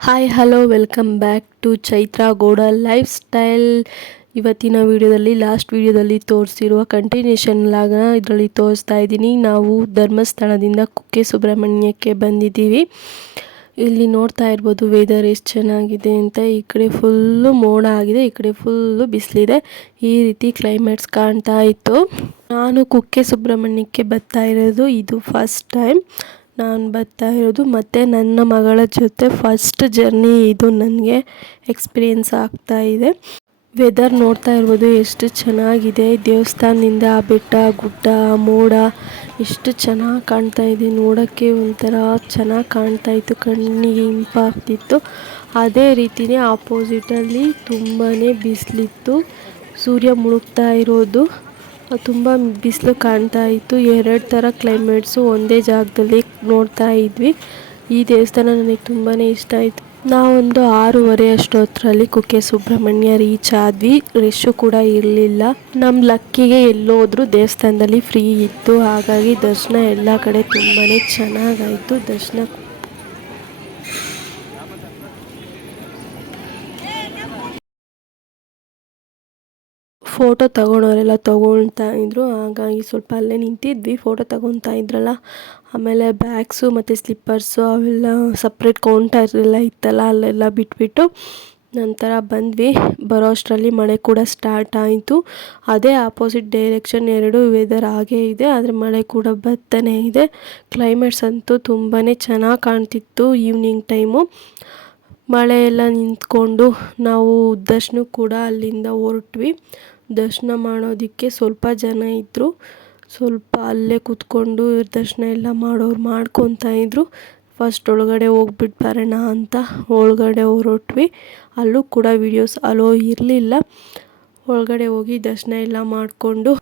Hi hello welcome back to Chaitra Gowda lifestyle. ಇವತ್ತಿನ ವಿಡಿಯೋದಲ್ಲಿ last ವಿಡಿಯೋದಲ್ಲಿ ತೋರಿಸಿರುವ ಕಂಟಿನ್ಯೂಷನ್ ಲಾಗ ಇದರಲ್ಲಿ ತೋರಿಸ್ತಾ ಇದ್ದೀನಿ. ನಾವು ಧರ್ಮಸ್ಥಳದಿಂದ ಕುಕ್ಕೆ ಸುಬ್ರಹ್ಮಣ್ಯಕ್ಕೆ ಬಂದಿದ್ದೀವಿ. ಇಲ್ಲಿ ನೋಡ್ತಾ ಇರ್ಬೋದು ವೆದರ್ ಎಷ್ಟು ಚೆನ್ನಾಗಿದೆ ಅಂತ. ಈ ಕಡೆ ಫುಲ್ಲು ಮೋಡ ಆಗಿದೆ, ಈ ಕಡೆ ಫುಲ್ಲು ಬಿಸಿಲಿದೆ. ಈ ರೀತಿ ಕ್ಲೈಮೇಟ್ಸ್ ಕಾಣ್ತಾ ಇತ್ತು. ನಾನು ಕುಕ್ಕೆ ಸುಬ್ರಹ್ಮಣ್ಯಕ್ಕೆ ಬರ್ತಾ ಇರೋದು ಇದು ಫಸ್ಟ್ ಟೈಮ್ ನಾನು ಬರ್ತಾ ಇರೋದು, ಮತ್ತು ನನ್ನ ಮಗಳ ಜೊತೆ ಫಸ್ಟ್ ಜರ್ನಿ ಇದು ನನಗೆ ಎಕ್ಸ್ಪೀರಿಯೆನ್ಸ್ ಆಗ್ತಾ ಇದೆ. ವೆದರ್ ನೋಡ್ತಾ ಇರ್ಬೋದು ಎಷ್ಟು ಚೆನ್ನಾಗಿದೆ. ದೇವಸ್ಥಾನದಿಂದ ಆ ಬೆಟ್ಟ ಗುಡ್ಡ ಮೋಡ ಎಷ್ಟು ಚೆನ್ನಾಗಿ ಕಾಣ್ತಾ ಇದೆ. ನೋಡೋಕ್ಕೆ ಒಂಥರ ಚೆನ್ನಾಗಿ ಕಾಣ್ತಾ ಇತ್ತು, ಕಣ್ಣಿಗೆ ಇಂಪಾಗ್ತಿತ್ತು. ಅದೇ ರೀತಿಯೇ ಆಪೋಸಿಟಲ್ಲಿ ತುಂಬಾ ಬಿಸಿಲಿತ್ತು. ಸೂರ್ಯ ಮುಳುಗ್ತಾ ಇರೋದು, ತುಂಬ ಬಿಸಿಲು ಕಾಣ್ತಾ ಇತ್ತು. ಎರಡು ಥರ ಕ್ಲೈಮೇಟ್ಸು ಒಂದೇ ಜಾಗದಲ್ಲಿ ನೋಡ್ತಾ ಇದ್ವಿ. ಈ ದೇವಸ್ಥಾನ ನನಗೆ ತುಂಬಾ ಇಷ್ಟ ಆಯಿತು. ನಾವೊಂದು 6:30 ಅಷ್ಟೊತ್ತರಲ್ಲಿ ಕುಕ್ಕೆ ಸುಬ್ರಹ್ಮಣ್ಯ ರೀಚ್ ಆದ್ವಿ. ರಶ್ಶು ಕೂಡ ಇರಲಿಲ್ಲ. ನಮ್ಮ ಲಕ್ಕಿಗೆ ಎಲ್ಲೋದ್ರೂ ದೇವಸ್ಥಾನದಲ್ಲಿ ಫ್ರೀ ಇತ್ತು, ಹಾಗಾಗಿ ದರ್ಶನ ಎಲ್ಲ ಕಡೆ ತುಂಬಾ ಚೆನ್ನಾಗಾಯಿತು. ದರ್ಶನ ಫೋಟೋ ತಗೊಳೋರೆಲ್ಲ ತೊಗೊಳ್ತಾ ಇದ್ರು, ಹಾಗಾಗಿ ಸ್ವಲ್ಪ ಅಲ್ಲೇ ನಿಂತಿದ್ವಿ. ಫೋಟೋ ತಗೊತಾ ಇದ್ರಲ್ಲ. ಆಮೇಲೆ ಬ್ಯಾಗ್ಸು ಮತ್ತು ಸ್ಲಿಪ್ಪರ್ಸು ಅವೆಲ್ಲ ಸಪ್ರೇಟ್ ಕೌಂಟರ್ ಎಲ್ಲ ಇತ್ತಲ್ಲ, ಅಲ್ಲೆಲ್ಲ ಬಿಟ್ಬಿಟ್ಟು ನಂತರ ಬಂದ್ವಿ. ಬರೋ ಅಷ್ಟರಲ್ಲಿ ಮಳೆ ಕೂಡ ಸ್ಟಾರ್ಟ್ ಆಯಿತು. ಅದೇ ಆಪೋಸಿಟ್ ಡೈರೆಕ್ಷನ್ ಎರಡು ವೆದರ್ ಹಾಗೇ ಇದೆ, ಆದರೆ ಮಳೆ ಕೂಡ ಬರ್ತಾನೆ ಇದೆ. ಕ್ಲೈಮೇಟ್ಸ್ ಅಂತೂ ತುಂಬಾ ಚೆನ್ನಾಗಿ ಕಾಣ್ತಿತ್ತು ಈವ್ನಿಂಗ್ ಟೈಮು. ಮಳೆ ಎಲ್ಲ ನಿಂತ್ಕೊಂಡು ನಾವು ದರ್ಶನಕ್ಕೆ ಕೂಡ ಅಲ್ಲಿಂದ ಹೊರಟ್ವಿ. ದರ್ಶನ ಮಾಡೋದಕ್ಕೆ ಸ್ವಲ್ಪ ಜನ ಇದ್ದರು, ಸ್ವಲ್ಪ ಅಲ್ಲೇ ಕೂತ್ಕೊಂಡು ದರ್ಶನ ಎಲ್ಲ ಮಾಡೋರು ಮಾಡ್ಕೊತಾ ಇದ್ರು. ಫಸ್ಟ್ ಒಳಗಡೆ ಹೋಗ್ಬಿಟ್ಟು ಬರೋಣ ಅಂತ ಒಳಗಡೆ ಹೊರಟ್ವಿ. ಅಲ್ಲೂ ಕೂಡ ವೀಡಿಯೋಸ್ ಅಲೋ ಇರಲಿಲ್ಲ. ಒಳಗಡೆ ಹೋಗಿ ದರ್ಶನ ಎಲ್ಲ ಮಾಡಿಕೊಂಡು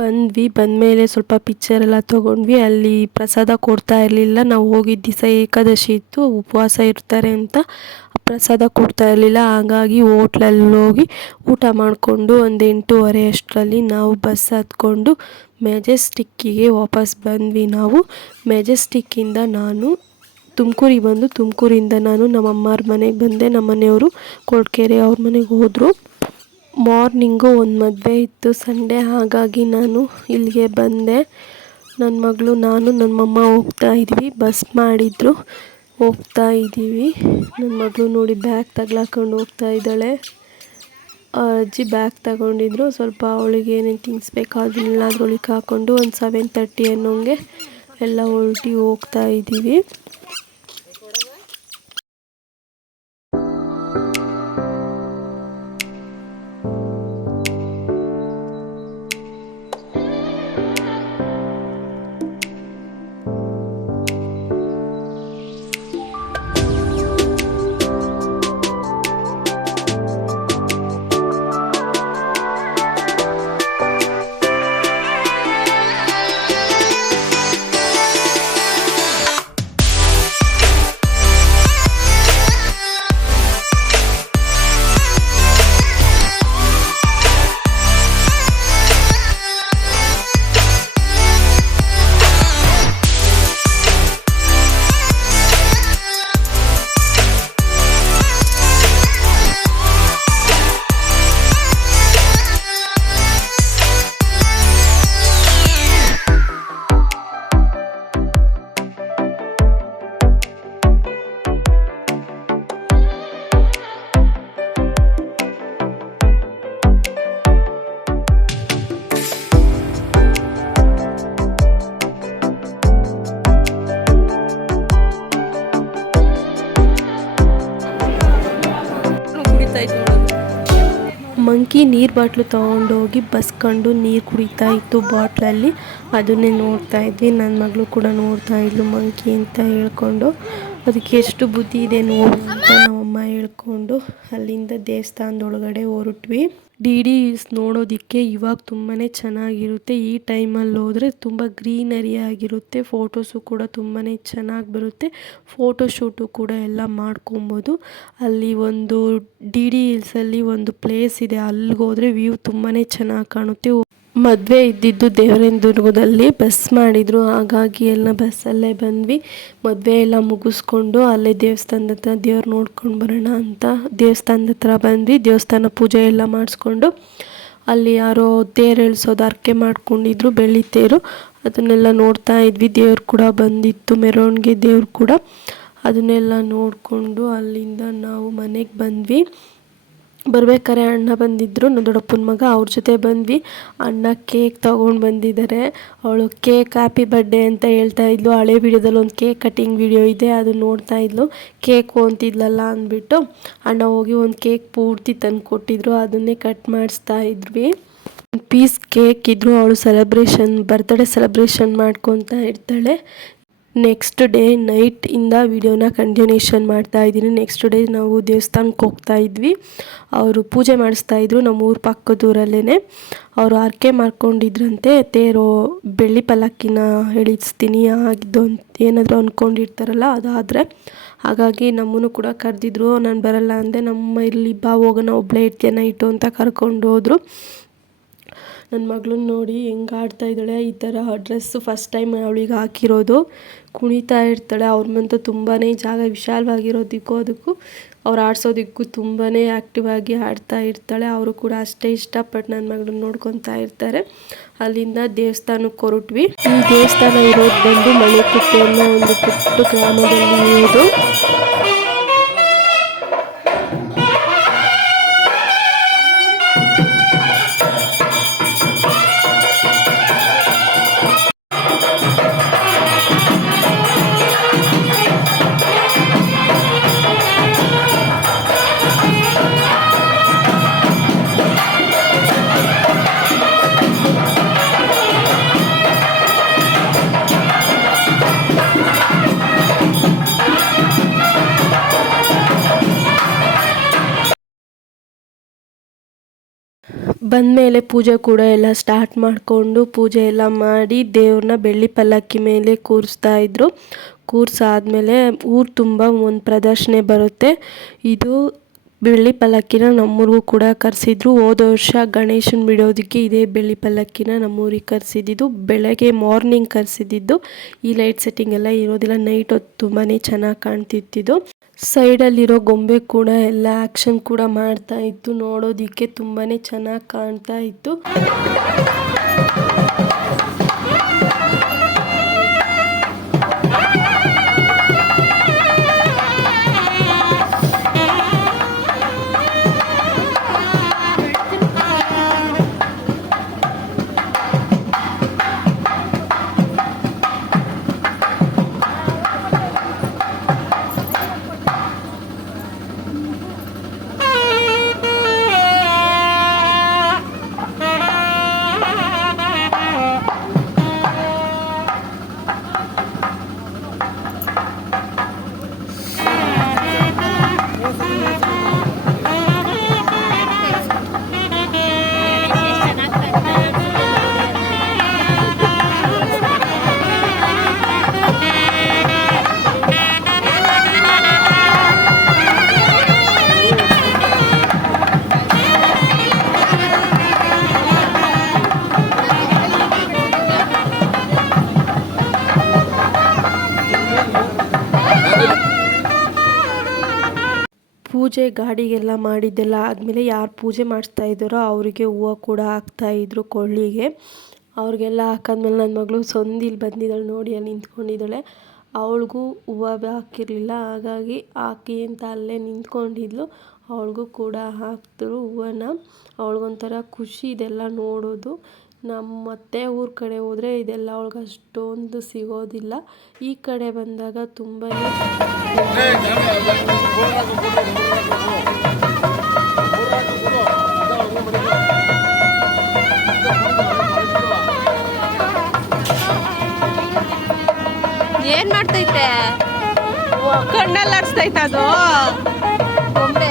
ಬಂದ್ವಿ. ಬಂದಮೇಲೆ ಸ್ವಲ್ಪ ಪಿಕ್ಚರ್ ಎಲ್ಲ ತೊಗೊಂಡ್ವಿ. ಅಲ್ಲಿ ಪ್ರಸಾದ ಕೊಡ್ತಾ ಇರಲಿಲ್ಲ. ನಾವು ಹೋಗಿದ್ದ ದಿವಸ ಏಕಾದಶಿ ಇತ್ತು, ಉಪವಾಸ ಇರ್ತಾರೆ ಅಂತ ಪ್ರಸಾದ ಕೊಡ್ತಾ ಇರಲಿಲ್ಲ. ಹಾಗಾಗಿ ಹೋಟ್ಲಲ್ಲಿ ಹೋಗಿ ಊಟ ಮಾಡಿಕೊಂಡು ಒಂದು 8:30 ಅಷ್ಟರಲ್ಲಿ ನಾವು ಬಸ್ ಹತ್ಕೊಂಡು ಮೆಜೆಸ್ಟಿಕ್ಕಿಗೆ ವಾಪಸ್ ಬಂದ್ವಿ. ನಾವು ಮೆಜೆಸ್ಟಿಕ್ಕಿಂದ ನಾನು ತುಮಕೂರಿಗೆ ಬಂದು, ತುಮಕೂರಿಂದ ನಾನು ನಮ್ಮ ಅಮ್ಮವ್ರ ಮನೆಗೆ ಬಂದೆ. ನಮ್ಮ ಮನೆಯವರು ಕೊರಟಗೆರೆ ಅವ್ರ ಮನೆಗೆ ಹೋದರು. ಮಾರ್ನಿಂಗು ಒಂದು ಮದುವೆ ಇತ್ತು, ಸಂಡೇ, ಹಾಗಾಗಿ ನಾನು ಇಲ್ಲಿಗೆ ಬಂದೆ. ನನ್ನ ಮಗಳು ನಾನು ನಮ್ಮಮ್ಮ ಹೋಗ್ತಾ ಇದ್ವಿ. ಬಸ್ ಮಾಡಿದ್ರು, ಹೋಗ್ತಾ ಇದ್ದೀವಿ. ನನ್ನ ಮಗಳು ನೋಡಿ ಬ್ಯಾಗ್ ತಗ್ಲಾಕೊಂಡು ಹೋಗ್ತಾ ಇದ್ದಾಳೆ. ಅಜ್ಜಿ ಬ್ಯಾಗ್ ತಗೊಂಡಿದ್ರು. ಸ್ವಲ್ಪ ಅವಳಿಗೆ ಏನೇನು ಥಿಂಗ್ಸ್ ಬೇಕೋ ಅದನ್ನೆಲ್ಲ ಅದ್ರೊಳಗೆ ಹಾಕ್ಕೊಂಡು ಒಂದು 7:30 ಅನ್ನೋಂಗೆ ಎಲ್ಲ ಹೊರಟಿ ಹೋಗ್ತಾ ಇದ್ದೀವಿ. ಮಂಕಿ ನೀರು ಬಾಟ್ಲು ತೊಗೊಂಡೋಗಿ ಬಸ್ಕೊಂಡು ನೀರು ಕುಡಿತಾ ಇತ್ತು ಬಾಟ್ಲಲ್ಲಿ. ಅದನ್ನೇ ನೋಡ್ತಾ ಇದ್ವಿ. ನನ್ನ ಮಗಳು ಕೂಡ ನೋಡ್ತಾ ಇದ್ಲು ಮಂಕಿ ಅಂತ ಹೇಳ್ಕೊಂಡು. ಅದಕ್ಕೆ ಎಷ್ಟು ಬುದ್ಧಿ ಇದೆ ನೋಡು ಅಂತ ನಮ್ಮಮ್ಮ ಹೇಳ್ಕೊಂಡು ಅಲ್ಲಿಂದ ದೇವಸ್ಥಾನದೊಳಗಡೆ ಹೊರಟ್ವಿ. ಡಿ ಹಿಲ್ಸ್ ನೋಡೋದಕ್ಕೆ ಇವಾಗ ತುಂಬಾ ಚೆನ್ನಾಗಿರುತ್ತೆ. ಈ ಟೈಮಲ್ಲಿ ಹೋದರೆ ತುಂಬ ಗ್ರೀನರಿ ಆಗಿರುತ್ತೆ. ಫೋಟೋಸು ಕೂಡ ತುಂಬಾ ಚೆನ್ನಾಗಿ ಬರುತ್ತೆ. ಫೋಟೋಶೂಟು ಕೂಡ ಎಲ್ಲ ಮಾಡ್ಕೊಬೋದು. ಅಲ್ಲಿ ಒಂದು ಡಿ ಹಿಲ್ಸಲ್ಲಿ ಒಂದು ಪ್ಲೇಸ್ ಇದೆ, ಅಲ್ಲಿಗೆ ಹೋದರೆ ವ್ಯೂ ತುಂಬಾ ಚೆನ್ನಾಗಿ ಕಾಣುತ್ತೆ. ಮದುವೆ ಇದ್ದಿದ್ದು ದೇವರದುರ್ಗದಲ್ಲಿ ಬಸ್ ಮಾಡಿದರು, ಹಾಗಾಗಿ ಎಲ್ಲ ಬಸ್ಸಲ್ಲೇ ಬಂದ್ವಿ. ಮದುವೆ ಎಲ್ಲ ಮುಗಿಸ್ಕೊಂಡು ಅಲ್ಲೇ ದೇವಸ್ಥಾನದ ಹತ್ರ ದೇವ್ರು ನೋಡ್ಕೊಂಡು ಬರೋಣ ಅಂತ ದೇವಸ್ಥಾನದ ಹತ್ರ ಬಂದ್ವಿ. ದೇವಸ್ಥಾನ ಪೂಜೆ ಎಲ್ಲ ಮಾಡಿಸ್ಕೊಂಡು ಅಲ್ಲಿ ಯಾರೋ ತೇರು ಎಳ್ಸೋದು ಹರಕೆ ಮಾಡ್ಕೊಂಡಿದ್ರು, ಬೆಳ್ಳಿ ತೇರು, ಅದನ್ನೆಲ್ಲ ನೋಡ್ತಾ ಇದ್ವಿ. ದೇವ್ರು ಕೂಡ ಬಂದಿತ್ತು, ಮೆರವಣಿಗೆ ದೇವ್ರು ಕೂಡ. ಅದನ್ನೆಲ್ಲ ನೋಡಿಕೊಂಡು ಅಲ್ಲಿಂದ ನಾವು ಮನೆಗೆ ಬಂದ್ವಿ. ಬರ್ಬೇಕಾದ್ರೆ ಅಣ್ಣ ಬಂದಿದ್ದರು, ನನ್ನ ದೊಡ್ಡಪ್ಪನ ಮಗ, ಅವ್ರ ಜೊತೆ ಬಂದ್ವಿ. ಅಣ್ಣ ಕೇಕ್ ತೊಗೊಂಡು ಬಂದಿದ್ದಾರೆ. ಅವಳು ಕೇಕ್ ಹ್ಯಾಪಿ ಬರ್ಡೇ ಅಂತ ಹೇಳ್ತಾ ಇದ್ಲು. ಹಳೆ ವಿಡಿಯೋದಲ್ಲಿ ಒಂದು ಕೇಕ್ ಕಟ್ಟಿಂಗ್ ವಿಡಿಯೋ ಇದೆ, ಅದು ನೋಡ್ತಾ ಇದ್ಲು. ಕೇಕು ಅಂತಿದ್ಲಲ್ಲ ಅಂದ್ಬಿಟ್ಟು ಅಣ್ಣ ಹೋಗಿ ಒಂದು ಕೇಕ್ ಪೂರ್ತಿ ತಂದು ಕೊಟ್ಟಿದ್ರು, ಅದನ್ನೇ ಕಟ್ ಮಾಡಿಸ್ತಾ ಇದ್ವಿ. ಒಂದು ಪೀಸ್ ಕೇಕ್ ಇದ್ದರು. ಅವಳು ಬರ್ತ್ಡೇ ಸೆಲೆಬ್ರೇಷನ್ ಮಾಡ್ಕೊತಾ ಇರ್ತಾಳೆ. ನೆಕ್ಸ್ಟ್ ಡೇ ನೈಟಿಂದ ವಿಡಿಯೋನ ಕಂಟಿನ್ಯೂಷನ್ ಮಾಡ್ತಾ ಇದ್ದೀನಿ. ನೆಕ್ಸ್ಟ್ ಡೇ ನಾವು ದೇವಸ್ಥಾನಕ್ಕೆ ಹೋಗ್ತಾ ಇದ್ವಿ. ಅವರು ಪೂಜೆ ಮಾಡಿಸ್ತಾಯಿದ್ರು ನಮ್ಮ ಊರ ಪಕ್ಕದೂರಲ್ಲೇ. ಅವರು ಹರಕೆ ಮಾಡ್ಕೊಂಡಿದ್ರಂತೆ, ತೇರು ಬೆಳ್ಳಿ ಪಲ್ಲಕ್ಕಿನ ಎಳಿಸ್ತೀನಿ ಆಗಿದ್ದು ಅಂತ ಏನಾದರೂ ಅಂದ್ಕೊಂಡಿರ್ತಾರಲ್ಲ ಅದಾದರೆ. ಹಾಗಾಗಿ ನಮ್ಮನ್ನು ಕೂಡ ಕರೆದಿದ್ರು. ನಾನು ಬರಲ್ಲ ಅಂದೆ. ನಮ್ಮ ಇಲ್ಲಿ ಬಾ ಹೋಗೋಣ, ಒಬ್ಬಳೇ ಇರ್ತೀಯ ನೈಟು ಅಂತ ಕರ್ಕೊಂಡು ಹೋದರು. ನನ್ನ ಮಗಳನ್ನ ನೋಡಿ ಹೆಂಗೆ ಆಡ್ತಾ ಇದ್ದಾಳೆ. ಈ ಥರ ಡ್ರೆಸ್ಸು ಫಸ್ಟ್ ಟೈಮ್ ಅವಳಿಗೆ ಹಾಕಿರೋದು. ಕುಣಿತಾ ಇರ್ತಾಳೆ. ಅವ್ರಮ್ಮಂತೂ ತುಂಬಾ ಜಾಗ ವಿಶಾಲವಾಗಿರೋದಕ್ಕೂ ಅದಕ್ಕೂ ಅವ್ರು ಆಡಿಸೋದಕ್ಕೂ ತುಂಬಾ ಆ್ಯಕ್ಟಿವ್ ಆಗಿ ಆಡ್ತಾ ಇರ್ತಾಳೆ. ಅವರು ಕೂಡ ಅಷ್ಟೇ ಇಷ್ಟಪಟ್ಟು ನನ್ನ ಮಗಳನ್ನ ನೋಡ್ಕೊತಾ ಇರ್ತಾರೆ. ಅಲ್ಲಿಂದ ದೇವಸ್ಥಾನಕ್ಕೆ ಹೊರಟ್ವಿ. ಈ ದೇವಸ್ಥಾನ ಇರೋದು ಬಂದು ಮಳೆಕುಪ್ಪೆ ಅನ್ನೋ ಒಂದು ಪುಟ್ಟ ಗ್ರಾಮದಲ್ಲಿ ಇರೋದು. ಬಂದಮೇಲೆ ಪೂಜೆ ಕೂಡ ಎಲ್ಲ ಸ್ಟಾರ್ಟ್ ಮಾಡಿಕೊಂಡು ಪೂಜೆ ಎಲ್ಲ ಮಾಡಿ ದೇವ್ರನ್ನ ಬೆಳ್ಳಿ ಪಲ್ಲಕ್ಕಿ ಮೇಲೆ ಕೂರಿಸ್ತಾಯಿದ್ರು. ಕೂರಿಸಾದ್ಮೇಲೆ ಊರು ತುಂಬ ಒಂದು ಪ್ರದರ್ಶನ ಬರುತ್ತೆ. ಇದು ಬೆಳ್ಳಿ ಪಲ್ಲಕ್ಕಿನ ನಮ್ಮೂರಿಗೂ ಕೂಡ ಕರೆಸಿದ್ರು. ಹೋದ ವರ್ಷ ಗಣೇಶನ ಬಿಡೋದಕ್ಕೆ ಇದೇ ಬೆಳ್ಳಿ ಪಲ್ಲಕ್ಕಿನ ನಮ್ಮೂರಿಗೆ ಕರೆಸಿದ್ದು. ಬೆಳಗ್ಗೆ ಮಾರ್ನಿಂಗ್ ಕರೆಸಿದ್ದು. ಈ ಲೈಟ್ ಸೆಟ್ಟಿಂಗ್ ಎಲ್ಲ ಇರೋದಿಲ್ಲ, ನೈಟ್ ಹೊತ್ತು ತುಂಬಾ ಚೆನ್ನಾಗಿ ಕಾಣ್ತಿತ್ತಿದ್ದು. ಸೈಡಲ್ಲಿರೋ ಗೊಂಬೆ ಕೂಡ ಎಲ್ಲ ಆ್ಯಕ್ಷನ್ ಕೂಡ ಮಾಡ್ತಾ ಇತ್ತು. ನೋಡೋದಕ್ಕೆ ತುಂಬಾ ಚೆನ್ನಾಗಿ ಕಾಣ್ತಾ ಇತ್ತು. ಪೂಜೆ ಗಾಡಿಗೆಲ್ಲ ಮಾಡಿದ್ದೆಲ್ಲ ಆದಮೇಲೆ ಯಾರು ಪೂಜೆ ಮಾಡಿಸ್ತಾ ಇದ್ದಾರೋ ಅವರಿಗೆ ಹೂವು ಕೂಡ ಹಾಕ್ತಾಯಿದ್ರು ಕೊಳ್ಳಿಗೆ. ಅವ್ರಿಗೆಲ್ಲ ಹಾಕಾದ್ಮೇಲೆ ನನ್ನ ಮಗಳು ಸಂದಿಲ್ ಬಂದಿದ್ದಾಳೆ ನೋಡಿ, ಅಲ್ಲಿ ನಿಂತ್ಕೊಂಡಿದ್ದಾಳೆ. ಅವಳಿಗೂ ಹೂವು ಹಾಕಿರಲಿಲ್ಲ, ಹಾಗಾಗಿ ಹಾಕಿ ಅಂತ ಅಲ್ಲೇ ನಿಂತ್ಕೊಂಡಿದ್ಲು. ಅವಳಿಗೂ ಕೂಡ ಹಾಕಿದ್ರು ಹೂವನ್ನ. ಅವಳಿಗೊಂಥರ ಖುಷಿ ಇದೆಲ್ಲ ನೋಡೋದು. ನಮ್ಮ ಅತ್ತೆ ಊರ ಕಡೆ ಹೋದರೆ ಇದೆಲ್ಲ ಅವಳಿಗೆ ಅಷ್ಟೊಂದು ಸಿಗೋದಿಲ್ಲ. ಈ ಕಡೆ ಬಂದಾಗ ತುಂಬ ಏನ್ ಮಾಡ್ತೈತೆ, ಕಣ್ಣಲ್ಲಿ ಆಡಿಸ್ತೈತೆ ಅದು ಗೊಂಬೆ.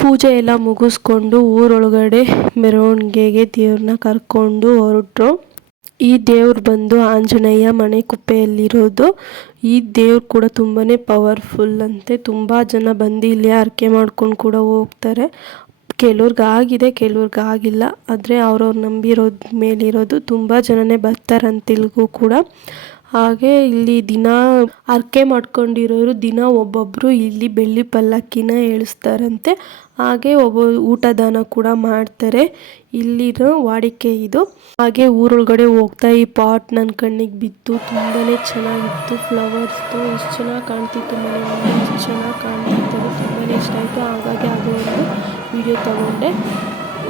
ಪೂಜೆ ಎಲ್ಲ ಮುಗಿಸ್ಕೊಂಡು ಊರೊಳಗಡೆ ಮೆರವಣಿಗೆಗೆ ದೇವ್ರನ್ನ ಕರ್ಕೊಂಡು ಹೊರಟ್ರು. ಈ ದೇವ್ರು ಬಂದು ಆಂಜನೇಯ ಮನೆಕುಪ್ಪೆಯಲ್ಲಿರೋದು. ಈ ದೇವ್ರು ಕೂಡ ತುಂಬಾ ಪವರ್ಫುಲ್ ಅಂತೆ. ತುಂಬ ಜನ ಬಂದು ಇಲ್ಲಿ ಹರಕೆ ಮಾಡ್ಕೊಂಡು ಕೂಡ ಹೋಗ್ತಾರೆ. ಕೆಲವ್ರಿಗಾಗಿದೆ, ಕೆಲವ್ರಿಗಾಗಿಲ್ಲ. ಆದರೆ ಅವ್ರವ್ರು ನಂಬಿರೋದು ಮೇಲಿರೋದು. ತುಂಬ ಜನನೇ ಬರ್ತಾರಂತೆ ಇಲ್ಲಿಗೂ ಕೂಡ. ಹಾಗೆ ಇಲ್ಲಿ ದಿನ ಹರಕೆ ಮಾಡ್ಕೊಂಡಿರೋರು ದಿನ ಒಬ್ಬೊಬ್ಬರು ಇಲ್ಲಿ ಬೆಳ್ಳಿ ಪಲ್ಲಕ್ಕಿನ ಏಳಿಸ್ತಾರಂತೆ. ಹಾಗೆ ಊಟದಾನ ಕೂಡ ಮಾಡ್ತಾರೆ. ಇಲ್ಲಿರೋ ವಾಡಿಕೆ ಇದು. ಹಾಗೆ ಊರೊಳಗಡೆ ಹೋಗ್ತಾ ಈ ಪಾಟ್ ನನ್ನ ಕಣ್ಣಿಗೆ ಬಿತ್ತು. ತುಂಬಾ ಚೆನ್ನಾಗಿತ್ತು. ಫ್ಲವರ್ಸ್ದು ಎಷ್ಟು ಚೆನ್ನಾಗಿ ಕಾಣ್ತಿತ್ತು. ಮನೆ ಮುಂದೆ ಎಷ್ಟು ಚೆನ್ನಾಗಿ ಕಾಣ್ತಿತ್ತು. ತುಂಬಾ ಇಷ್ಟ ಆಯಿತು. ಹಾಗಾಗಿ ಅದು ಒಂದು ವಿಡಿಯೋ ತಗೊಂಡೆ.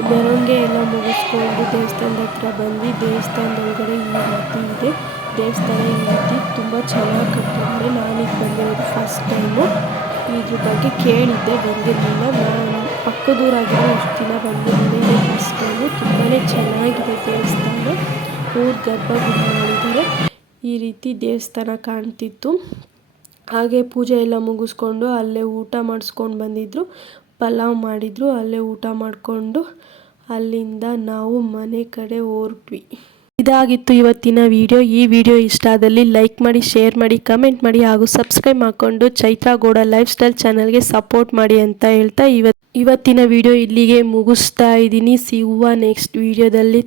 ಮೆರವಣಿಗೆ ಎಲ್ಲ ಮುಗಿಸ್ಕೊಂಡು ದೇವಸ್ಥಾನದ ಹತ್ರ ಬಂದು ದೇವಸ್ಥಾನದೊಳಗಡೆ ಈ ರೀತಿ ಇದೆ. ದೇವಸ್ಥಾನ ಈ ರೀತಿ ತುಂಬ ಚೆನ್ನಾಗಿ ಕಟ್ಟಿದ್ದಾರೆ. ನಾನೀಗ ಬಂದಿರೋದು ಫಸ್ಟ್ ಟೈಮು. ಇದ್ರ ಬಗ್ಗೆ ಕೇಳಿದ್ದೆ, ಬಂದಿರಲಿಲ್ಲ. ನಾನು ಪಕ್ಕದೂರಾಗಿರೋ ಇಷ್ಟು ದಿನ ಬಂದಿರಲಿಲ್ಲ. ಇದು ಫಸ್ಟ್ ಟೈಮು. ತುಂಬಾ ಚೆನ್ನಾಗಿದೆ ದೇವಸ್ಥಾನ. ಊರ ಗರ್ಭಗುಡಿ ಮಾಡಿದ್ದಾರೆ. ಈ ರೀತಿ ದೇವಸ್ಥಾನ ಕಾಣ್ತಿತ್ತು. ಹಾಗೆ ಪೂಜೆ ಎಲ್ಲ ಮುಗಿಸ್ಕೊಂಡು ಅಲ್ಲೇ ಊಟ ಮಾಡಿಸ್ಕೊಂಡು ಬಂದಿದ್ದರು. ಪಲಾವ್ ಮಾಡಿದರು. ಅಲ್ಲೇ ಊಟ ಮಾಡಿಕೊಂಡು ಅಲ್ಲಿಂದ ನಾವು ಮನೆ ಕಡೆ ಹೊರಟ್ವಿ. ಇದಾಗಿತ್ತು ಇವತ್ತಿನ ವಿಡಿಯೋ. ಈ ವಿಡಿಯೋ ಇಷ್ಟ ಆದಲ್ಲಿ ಲೈಕ್ ಮಾಡಿ, ಶೇರ್ ಮಾಡಿ, ಕಮೆಂಟ್ ಮಾಡಿ ಹಾಗೂ ಸಬ್ಸ್ಕ್ರೈಬ್ ಮಾಡಿಕೊಂಡು ಚೈತ್ರಾ ಗೌಡ ಲೈಫ್ ಸ್ಟೈಲ್ ಚಾನಲ್ಗೆ ಸಪೋರ್ಟ್ ಮಾಡಿ ಅಂತ ಹೇಳ್ತಾ ಇವತ್ತಿನ ವಿಡಿಯೋ ಇಲ್ಲಿಗೆ ಮುಗಿಸ್ತಾ ಇದ್ದೀನಿ. ಸಿಗುವ ನೆಕ್ಸ್ಟ್ ವಿಡಿಯೋದಲ್ಲಿ.